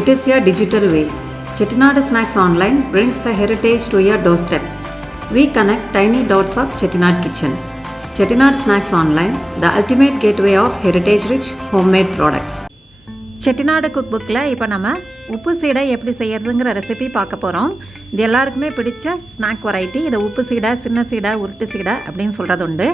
It is a digital way. Chettinad Snacks Online brings the heritage to your doorstep. We connect tiny dots of Chettinad kitchen. Chettinad Snacks Online, the ultimate gateway of heritage-rich homemade products. Chettinad cook புக்கில் இப்போ நம்ம உப்பு சீடை எப்படி செய்யறதுங்கிற recipe பார்க்க போகிறோம். இது எல்லாருக்குமே பிடிச்ச ஸ்நாக் வெரைட்டி. இதை உப்பு சீடை, சின்ன சீடை, உருட்டு சீடை அப்படின்னு சொல்கிறது உண்டு.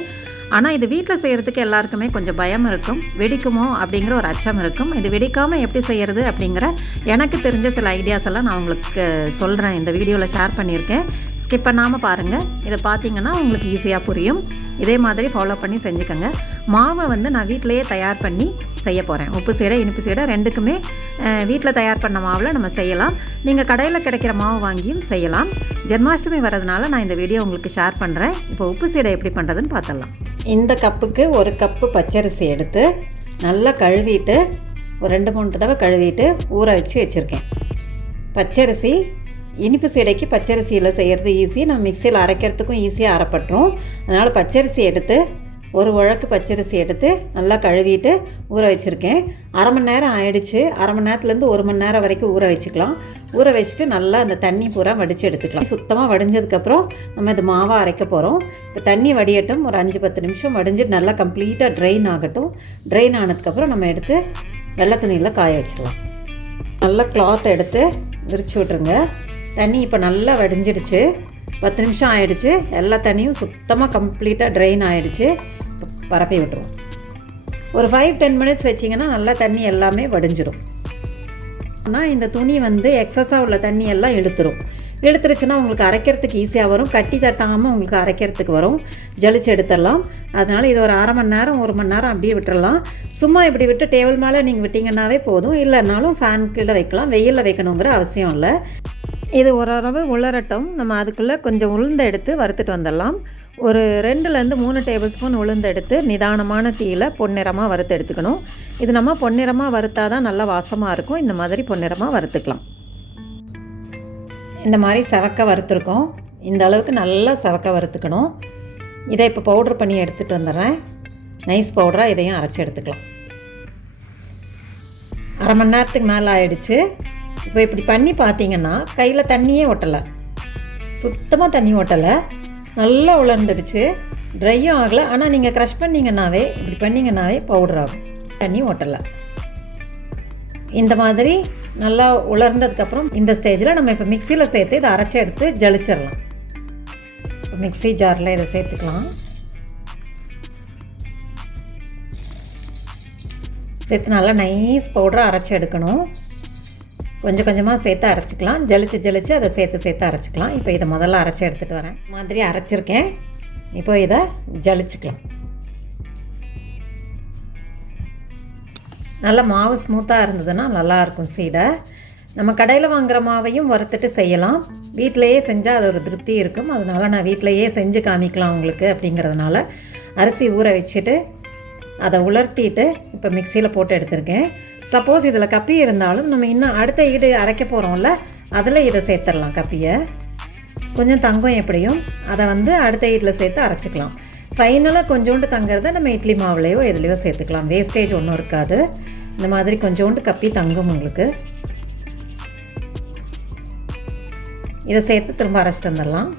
ஆனால் இது வீட்டில் செய்கிறதுக்கு எல்லாருக்குமே கொஞ்சம் பயம் இருக்கும், வெடிக்குமோ அப்படிங்கிற ஒரு அச்சம் இருக்கும். இது வெடிக்காமல் எப்படி செய்கிறது அப்படிங்கிற எனக்கு தெரிஞ்ச சில ஐடியாஸ் எல்லாம் நான் உங்களுக்கு சொல்கிறேன், இந்த வீடியோவில் ஷேர் பண்ணியிருக்கேன். ஸ்கிப் பண்ணாமல் பாருங்கள். இதை பார்த்தீங்கன்னா உங்களுக்கு ஈஸியாக புரியும். இதே மாதிரி ஃபாலோ பண்ணி செஞ்சுக்கோங்க. மாவை நான் வீட்டிலையே தயார் பண்ணி செய்ய போகிறேன். உப்பு சீடை, இனிப்பு சீடை ரெண்டுக்குமே வீட்டில் தயார் பண்ண மாவில் நம்ம செய்யலாம். நீங்கள் கடையில் கிடைக்கிற மாவு வாங்கியும் செய்யலாம். ஜென்மாஷ்டமி வரதுனால நான் இந்த வீடியோ உங்களுக்கு ஷேர் பண்ணுறேன். இப்போ உப்பு சீடை எப்படி பண்ணுறதுன்னு பார்த்துடலாம். இந்த கப்புக்கு 1 கப்பு பச்சரிசி எடுத்து நல்லா கழுவிட்டு ஒரு 2-3 தடவை கழுவிட்டு ஊற வச்சுருக்கேன். பச்சரிசி இனிப்பு சீடைக்கு பச்சரிசியில் செய்கிறது ஈஸி, நம்ம மிக்சியில் அரைக்கிறதுக்கும் ஈஸியாக அரைப்பட்டுரும். அதனால் பச்சரிசி எடுத்து ஒரு உழக்கு பச்சரிசி எடுத்து நல்லா கழுவிட்டு ஊற வச்சுருக்கேன். அரை மணி நேரம் ஆயிடுச்சு. அரை மணி நேரத்துலேருந்து 1 மணி நேரம் வரைக்கும் ஊற வச்சுக்கலாம். ஊற வச்சுட்டு நல்லா அந்த தண்ணி பூரா வடித்து எடுத்துக்கலாம். சுத்தமாக வடிஞ்சதுக்கப்புறம் நம்ம இது மாவாக அரைக்க போகிறோம். இப்போ தண்ணி வடியட்டும். ஒரு 5-10 நிமிஷம் வடிஞ்சிட்டு நல்லா கம்ப்ளீட்டாக ட்ரைன் ஆகட்டும். ட்ரைன் ஆனதுக்கப்புறம் நம்ம எடுத்து வெள்ளை துணியில் காய வச்சிடலாம். நல்லா கிளாத்தை எடுத்து விரிச்சு விட்ருங்க. தண்ணி இப்போ நல்லா வடிஞ்சிடுச்சு. 10 நிமிஷம் ஆகிடுச்சு. எல்லா தண்ணியும் சுத்தமாக கம்ப்ளீட்டாக ட்ரைன் ஆகிடுச்சு. பரப்பி விட்டுருவோம். ஒரு 5-10 மினிட்ஸ் வச்சிங்கன்னா நல்லா தண்ணி எல்லாமே வடிஞ்சிடும். ஆனால் இந்த துணி எக்ஸஸாக உள்ள தண்ணி எல்லாம் இழுத்துருச்சுன்னா உங்களுக்கு அரைக்கிறதுக்கு ஈஸியாக வரும். கட்டி தட்டாமல் உங்களுக்கு அரைக்கிறதுக்கு வரும். ஜலிச்சு எடுத்துடலாம். அதனால் இது ஒரு அரை மணி நேரம் 1 மணி நேரம் அப்படியே விட்டுடலாம். சும்மா இப்படி விட்டு டேபிள் மேலே நீங்கள் விட்டிங்கன்னாவே போதும். இல்லைனாலும் ஃபேன் கீழே வைக்கலாம். வெயிலில் வைக்கணுங்கிற அவசியம் இல்லை. இது ஓரளவு உலரட்டும். நம்ம அதுக்குள்ளே கொஞ்சம் உளுந்து எடுத்து வறுத்துட்டு வந்துடலாம். ஒரு 2-3 டேபிள் ஸ்பூன் உளுந்து எடுத்து நிதானமான தீயில் பொன்னிறமாக வறுத்து எடுத்துக்கணும். இது நம்ம பொன்னிறமாக வறுத்தால் தான் நல்லா வாசமாக இருக்கும். இந்த மாதிரி பொன்னிறமாக வறுத்துக்கலாம். இந்த மாதிரி செவக்க வறுத்துருக்கோம். இந்த அளவுக்கு நல்லா செவக்க வறுத்துக்கணும். இதை இப்போ பவுட்ரு பண்ணி எடுத்துகிட்டு வந்துடுறேன். நைஸ் பவுடராக இதையும் அரைச்சி எடுத்துக்கலாம். அரை மணி நேரத்துக்கு மேலே ஆயிடுச்சு. இப்போ இப்படி பண்ணி பார்த்தீங்கன்னா கையில் தண்ணியே ஒட்டலை, சுத்தமாக தண்ணி ஒட்டலை, நல்லா உலர்ந்துடுச்சு. ட்ரையும் ஆகலை. ஆனால் நீங்கள் க்ரஷ் பண்ணிங்கன்னாவே, இப்படி பண்ணிங்கன்னாவே பவுடர் ஆகும். தண்ணி ஒட்டலை. இந்த மாதிரி நல்லா உலர்ந்ததுக்கப்புறம் இந்த ஸ்டேஜில் நம்ம இப்போ மிக்சியில் சேர்த்து இதை அரைச்சி எடுத்து ஜலிச்சிடலாம். இப்போ மிக்சி ஜாரில் இதை சேர்த்துக்கலாம். சேர்த்து நல்லா நைஸ் பவுடராக அரைச்சி எடுக்கணும். கொஞ்சம் கொஞ்சமாக சேர்த்து அரைச்சிக்கலாம். ஜலிச்சு அதை சேர்த்து அரைச்சிக்கலாம். இப்போ இதை முதல்ல அரைச்சி எடுத்துகிட்டு வரேன். மாதிரி அரைச்சிருக்கேன். இப்போ இதை ஜலிச்சுக்கலாம். நல்லா மாவு ஸ்மூத்தாக இருந்ததுன்னா நல்லாயிருக்கும் சீடை. நம்ம கடையில் வாங்குகிற மாவையும் வறுத்துட்டு செய்யலாம். வீட்டிலையே செஞ்சால் அது ஒரு திருப்தி இருக்கும். அதனால் நான் வீட்டிலையே செஞ்சு காமிக்கலாம் உங்களுக்கு அப்படிங்கிறதுனால அரிசி ஊற வச்சுட்டு அதை உலர்த்திட்டு இப்போ மிக்சியில் போட்டு எடுத்திருக்கேன். சப்போஸ் இதில் கப்பி இருந்தாலும் நம்ம இன்னும் அடுத்த ஈடு அரைக்க போகிறோம்ல, அதில் இதை சேர்த்துடலாம். கப்பியை கொஞ்சம் தங்கம் எப்படியும் அதை அடுத்த ஈட்டில் சேர்த்து அரைச்சிக்கலாம். ஃபைனலாக கொஞ்சோண்டு தங்கிறத நம்ம இட்லி மாவுலையோ எதுலையோ சேர்த்துக்கலாம். வேஸ்டேஜ் ஒன்றும் இருக்காது. இந்த மாதிரி கொஞ்சோண்டு கப்பி தங்கும் உங்களுக்கு. இதை சேர்த்து திரும்ப அரைச்சிட்டு வந்துடலாம்.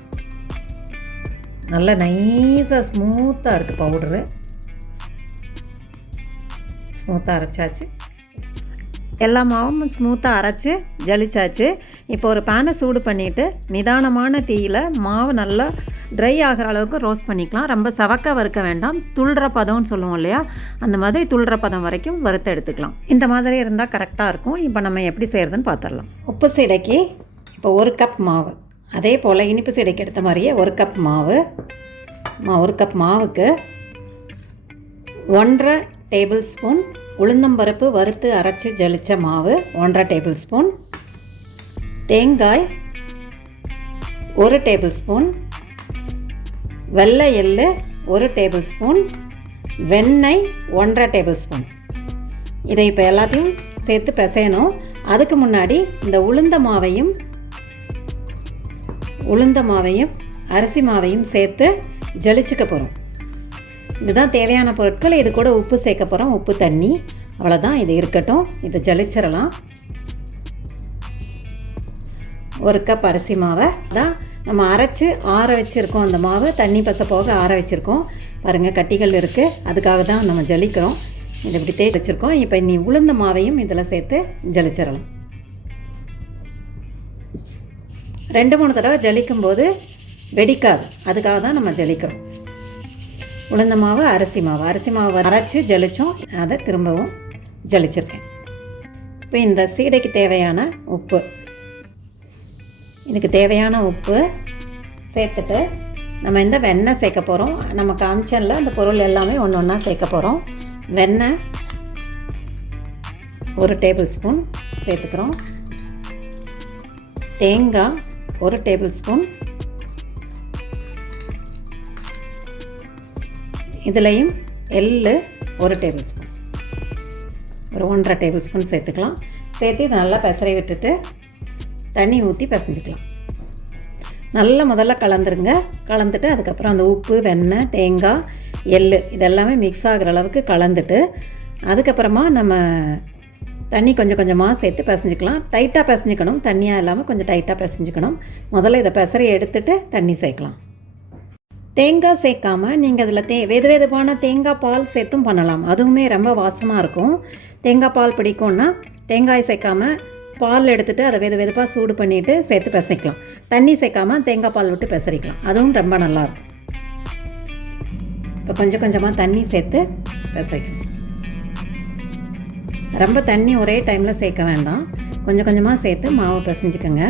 நல்லா நைஸாக ஸ்மூத்தாக இருக்குது பவுட்ரு. ஸ்மூத்தாக அரைச்சாச்சு. எல்லா மாவும் ஸ்மூத்தாக அரைச்சி ஜலிச்சாச்சு. இப்போ ஒரு பேனை சூடு பண்ணிவிட்டு நிதானமான தீயில் மாவு நல்லா ட்ரை ஆகிற அளவுக்கு ரோஸ்ட் பண்ணிக்கலாம். ரொம்ப சவக்க வறுக்க வேண்டாம். துள்ளுற பதம்னு சொல்லுவோம் இல்லையா, அந்த மாதிரி துள்ளுற பதம் வரைக்கும் வறுத்து எடுத்துக்கலாம். இந்த மாதிரி இருந்தால் கரெக்டாக இருக்கும். இப்போ நம்ம எப்படி செய்கிறதுன்னு பார்த்துடலாம். உப்பு சீடைக்கு இப்போ 1 கப் மாவு, அதே போல் இனிப்பு சீடைக்கு எடுத்த மாதிரியே 1 கப் மாவு. 1 கப் மாவுக்கு 1.5 டேபிள் ஸ்பூன் உளுந்தம்பருப்பு வறுத்து அரைச்சி ஜலிச்ச மாவு, 1.5 டேபிள் ஸ்பூன் தேங்காய், 1 டேபிள் ஸ்பூன் வெள்ளை எள்ளு, 1 டேபிள் ஸ்பூன் வெண்ணெய், 1.5 டேபிள் ஸ்பூன். இதை இப்போ எல்லாத்தையும் சேர்த்து பிசையணும். அதுக்கு முன்னாடி இந்த உளுந்த மாவையும் அரிசி மாவையும் சேர்த்து ஜலிச்சுக்க போகிறோம். இதுதான் தேவையான பொருட்கள். இது கூட உப்பு சேர்க்க போகிறோம். உப்பு தண்ணி, அவ்வளோதான். இது இருக்கட்டும். இதை ஜலிச்சிடலாம். 1 கப் அரிசி மாவை தான் நம்ம அரைச்சி ஆற வச்சுருக்கோம். அந்த மாவு தண்ணி பசை போக ஆற வச்சுருக்கோம். பாருங்கள் கட்டிகள் இருக்குது, அதுக்காக தான் நம்ம ஜலிக்கிறோம். இதை இப்படி தேய்ச்சி வச்சுருக்கோம். இப்போ நீ உளுந்த மாவையும் இதில் சேர்த்து ஜலிச்சிடலாம். 2-3 தடவை ஜலிக்கும் போது வெடிக்காது, அதுக்காக தான் நம்ம ஜலிக்கிறோம். உளுந்த மாவு அரிசி மாவு அரைச்சி ஜலித்தோம், அதை திரும்பவும் ஜலிச்சிருக்கேன். இப்போ இந்த சீடைக்கு தேவையான உப்பு, இதுக்கு தேவையான உப்பு சேர்த்துட்டு நம்ம இந்த வெண்ணெய் சேர்க்க போகிறோம். நம்ம காமிச்சல்ல அந்த பொருள் எல்லாமே ஒன்று ஒன்றா சேர்க்க போகிறோம். வெண்ணெய் 1 டேபிள் ஸ்பூன் சேர்த்துக்கிறோம். தேங்காய் 1 டேபிள் ஸ்பூன். இதுலேயும் எள்ளு 1 டேபிள் ஸ்பூன், ஒரு 1.5 டேபிள் ஸ்பூன் சேர்த்துக்கலாம். சேர்த்து இதை நல்லா பெசரி விட்டுட்டு தண்ணி ஊற்றி பிசைஞ்சிக்கலாம். நல்லா முதல்ல கலந்துருங்க. கலந்துட்டு அதுக்கப்புறம் அந்த உப்பு, வெண்ணெய், தேங்காய், எள்ளு இதெல்லாமே மிக்ஸ் ஆகிற அளவுக்கு கலந்துட்டு அதுக்கப்புறமா நம்ம தண்ணி கொஞ்சம் கொஞ்சமாக சேர்த்து பிசைஞ்சிக்கலாம். டைட்டாக பிசைஞ்சிக்கணும், தண்ணியாக இல்லாமல் கொஞ்சம் டைட்டாக பிசைஞ்சிக்கணும். முதல்ல இதை பெசரி எடுத்துகிட்டு தண்ணி சேர்க்கலாம். தேங்காய் சேர்க்காமல் நீங்கள் அதில் வெதுவெதுப்பான தேங்காய் பால் சேர்த்தும் பண்ணலாம், அதுவுமே ரொம்ப வாசமாக இருக்கும். தேங்காய் பால் பிடிக்கும்னா தேங்காய் சேர்க்காமல் பால் எடுத்துகிட்டு அதை வெதுப்பாக சூடு பண்ணிவிட்டு சேர்த்து பிசைக்கலாம். தண்ணி சேர்க்காமல் தேங்காய் பால் விட்டு பிசறிக்கலாம், அதுவும் ரொம்ப நல்லாயிருக்கும். இப்போ கொஞ்சம் கொஞ்சமாக தண்ணி சேர்த்து பிசைக்கணும். ரொம்ப தண்ணி ஒரே டைமில் சேர்க்க வேண்டாம், கொஞ்சம் கொஞ்சமாக சேர்த்து மாவு பிசைஞ்சிக்கோங்க.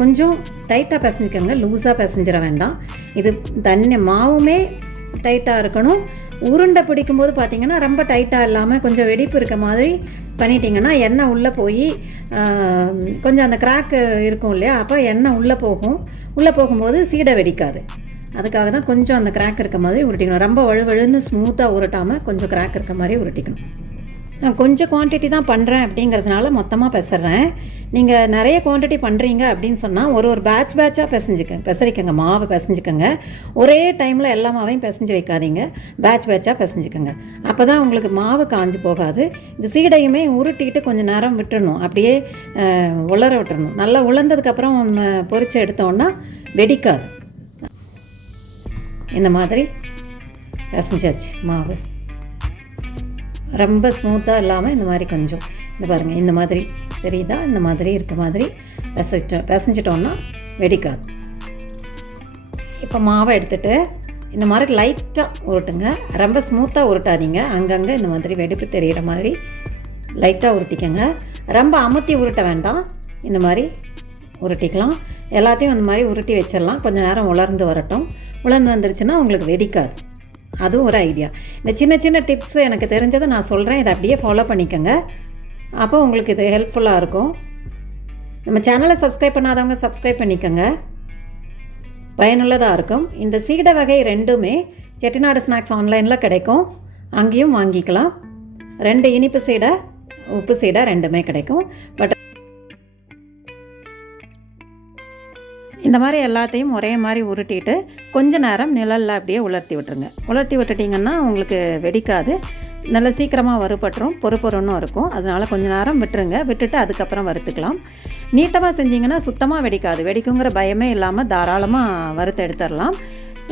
கொஞ்சம் டைட்டாக பிசைஞ்சிக்கோங்க, லூஸாக பிசைஞ்சிட வேண்டாம். இது தண்ணி மாவுமே டைட்டாக இருக்கணும். உருண்டை பிடிக்கும்போது பார்த்திங்கன்னா ரொம்ப டைட்டாக இல்லாமல் கொஞ்சம் வெடிப்பு இருக்க மாதிரி பண்ணிட்டீங்கன்னா எண்ணெய் உள்ளே போய் கொஞ்சம் அந்த கிராக்கு இருக்கும் இல்லையா, அப்போ எண்ணெய் உள்ளே போகும்போது சீடை வெடிக்காது. அதுக்காக தான் கொஞ்சம் அந்த கிராக் இருக்க மாதிரி உருட்டிக்கணும். ரொம்ப வழுவழுன்னு ஸ்மூத்தாக உருட்டாமல் கொஞ்சம் கிராக் இருக்க மாதிரி உருட்டிக்கணும். நான் கொஞ்சம் குவான்டிட்டி தான் பண்ணுறேன் அப்படிங்கிறதுனால மொத்தமாக பெசறேன். நீங்கள் நிறைய குவான்டிட்டி பண்ணுறீங்க அப்படின்னு சொன்னால் ஒரு பேட்சாக பெசரிக்கங்க, மாவை பிசைஞ்சிக்கோங்க. ஒரே டைமில் எல்லா மாவையும் பிசைஞ்சு வைக்காதீங்க, பேட்சாக பிசைஞ்சிக்கோங்க. அப்போ தான் உங்களுக்கு மாவு காஞ்சி போகாது. இந்த சீடையுமே உருட்டிட்டு கொஞ்சம் நேரம் விட்டுறணும், அப்படியே உலர விட்டுறணும். நல்லா உலர்ந்ததுக்கப்புறம் நம்ம பொரிச்சு எடுத்தோன்னா வெடிக்காது. இந்த மாதிரி பிசைஞ்சாச்சு மாவு. ரொம்ப ஸ்மூத்தாக இல்லாமல் இந்த மாதிரி கொஞ்சம் இந்த பாருங்கள், இந்த மாதிரி தெரியுதா, இந்த மாதிரி இருக்க மாதிரி பிசைஞ்சிட்டோன்னா வெடிக்காது. இப்போ மாவை எடுத்துகிட்டு இந்த மாதிரி லைட்டாக உருட்டுங்க, ரொம்ப ஸ்மூத்தாக உருட்டாதீங்க. அங்கங்கே இந்த மாதிரி வெடிப்பு தெரிகிற மாதிரி லைட்டாக உருட்டிக்கங்க. ரொம்ப அமுத்தி உருட்ட வேண்டாம், இந்த மாதிரி உருட்டிக்கலாம். எல்லாத்தையும் இந்த மாதிரி உருட்டி வச்சிடலாம். கொஞ்சம் நேரம் உலர்ந்து வரட்டும். உலர்ந்து வந்துருச்சுன்னா உங்களுக்கு வெடிக்காது. அதுவும் ஒரு ஐடியா. இந்த சின்ன சின்ன டிப்ஸு எனக்கு தெரிஞ்சதை நான் சொல்கிறேன், இதை அப்படியே ஃபாலோ பண்ணிக்கோங்க. அப்போ உங்களுக்கு இது ஹெல்ப்ஃபுல்லாக இருக்கும். நம்ம சேனலை சப்ஸ்கிரைப் பண்ணாதவங்க சப்ஸ்கிரைப் பண்ணிக்கோங்க, பயனுள்ளதாக இருக்கும். இந்த சீடை வகை ரெண்டுமே செட்டிநாடு ஸ்நாக்ஸ் ஆன்லைனில் கிடைக்கும், அங்கேயும் வாங்கிக்கலாம். 2 இனிப்பு சீடை, உப்பு சீடை ரெண்டுமே கிடைக்கும். பட் இந்த மாதிரி எல்லாத்தையும் ஒரே மாதிரி உருட்டிட்டு கொஞ்ச நேரம் நிழலில் அப்படியே உலர்த்தி விட்டுருங்க. உலர்த்தி விட்டுட்டிங்கன்னா உங்களுக்கு வெடிக்காது, நல்லா சீக்கிரமாக வறுபட்டுரும், பொறுன்னு இருக்கும். அதனால் கொஞ்சம் நேரம் விட்டுருங்க. விட்டுட்டு அதுக்கப்புறம் வறுத்துக்கலாம். நீட்டமாக செஞ்சிங்கன்னா சுத்தமாக வெடிக்காது, வெடிக்குங்கிற பயமே இல்லாமல் தாராளமாக வறுத்து எடுத்துடலாம்.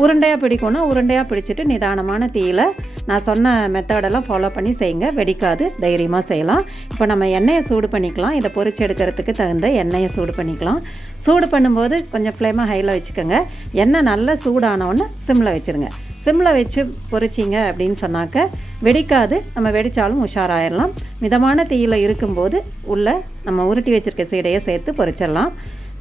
உருண்டையாக பிடிக்கும்னா உருண்டையாக பிடிச்சிட்டு நிதானமான தீயில் நான் சொன்ன மெத்தடெல்லாம் ஃபாலோ பண்ணி செய்யுங்க, வெடிக்காது, தைரியமாக செய்யலாம். இப்போ நம்ம எண்ணெயை சூடு பண்ணிக்கலாம். இதை பொரிச்சு எடுக்கிறதுக்கு தகுந்த எண்ணெயை சூடு பண்ணிக்கலாம். சூடு பண்ணும்போது கொஞ்சம் ஃப்ளேமை ஹையில் வச்சுக்கோங்க. எண்ணெய் நல்லா சூடானவுடனே சிம்மில் வச்சுருங்க. சிம்மில் வச்சு பொரிச்சிங்க அப்படின்னு சொன்னாக்க வெடிக்காது, நம்ம வெடித்தாலும் உஷாராயிடலாம். மிதமான தீயில் இருக்கும்போது உள்ளே நம்ம உருட்டி வச்சுருக்க சீடையை சேர்த்து பொரிச்சிடலாம்.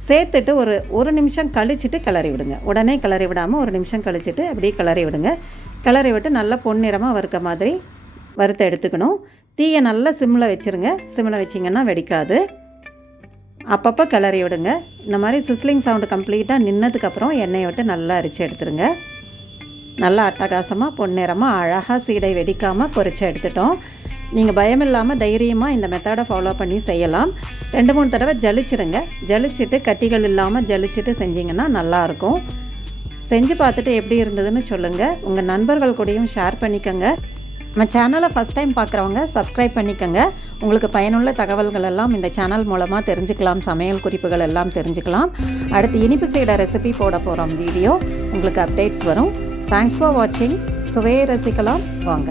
சேர்த்துட்டு ஒரு நிமிஷம் கழிச்சிட்டு கிளறி விடுங்க. உடனே கிளறி விடாமல் ஒரு நிமிஷம் கழிச்சிட்டு அப்படியே கிளறி விடுங்க. கிளறி விட்டு நல்லா பொன்னிறமாக வறுக்க மாதிரி வறுத்து எடுத்துக்கணும். தீயை நல்லா சிம்மில் வச்சுருங்க. சிம்மில் வச்சிங்கன்னா வெடிக்காது. அப்பப்போ கிளறி விடுங்க. இந்த மாதிரி சிஸ்லிங் சவுண்டு கம்ப்ளீட்டாக நின்னதுக்கப்புறம் எண்ணெயை விட்டு நல்லா அரிச்சு எடுத்துருங்க. நல்லா அட்டகாசமாக பொன்னிறமாக அழகாக சீடை வெடிக்காமல் பொரிச்சு எடுத்துட்டோம். நீங்கள் பயம் இல்லாமல் தைரியமாக இந்த மெத்தடை ஃபாலோ பண்ணி செய்யலாம். 2-3 தடவை ஜலிச்சிடுங்க. ஜலிச்சுட்டு கட்டிகள் இல்லாமல் ஜலிச்சுட்டு செஞ்சிங்கன்னா நல்லாயிருக்கும். செஞ்சு பார்த்துட்டு எப்படி இருந்ததுன்னு சொல்லுங்கள். உங்கள் நண்பர்கள் கூடயும் ஷேர் பண்ணிக்கோங்க. நம்ம சேனலை ஃபஸ்ட் டைம் பார்க்குறவங்க சப்ஸ்கிரைப் பண்ணிக்கோங்க. உங்களுக்கு பயனுள்ள தகவல்கள் எல்லாம் இந்த சேனல் மூலமாக தெரிஞ்சுக்கலாம். சமையல் குறிப்புகள் எல்லாம் தெரிஞ்சுக்கலாம். அடுத்து இனிப்பு சீடை ரெசிபி போட போகிறோம் வீடியோ உங்களுக்கு அப்டேட்ஸ் வரும். தேங்க்ஸ் ஃபார் வாட்சிங். சுவையை ரசிக்கலாம் வாங்க.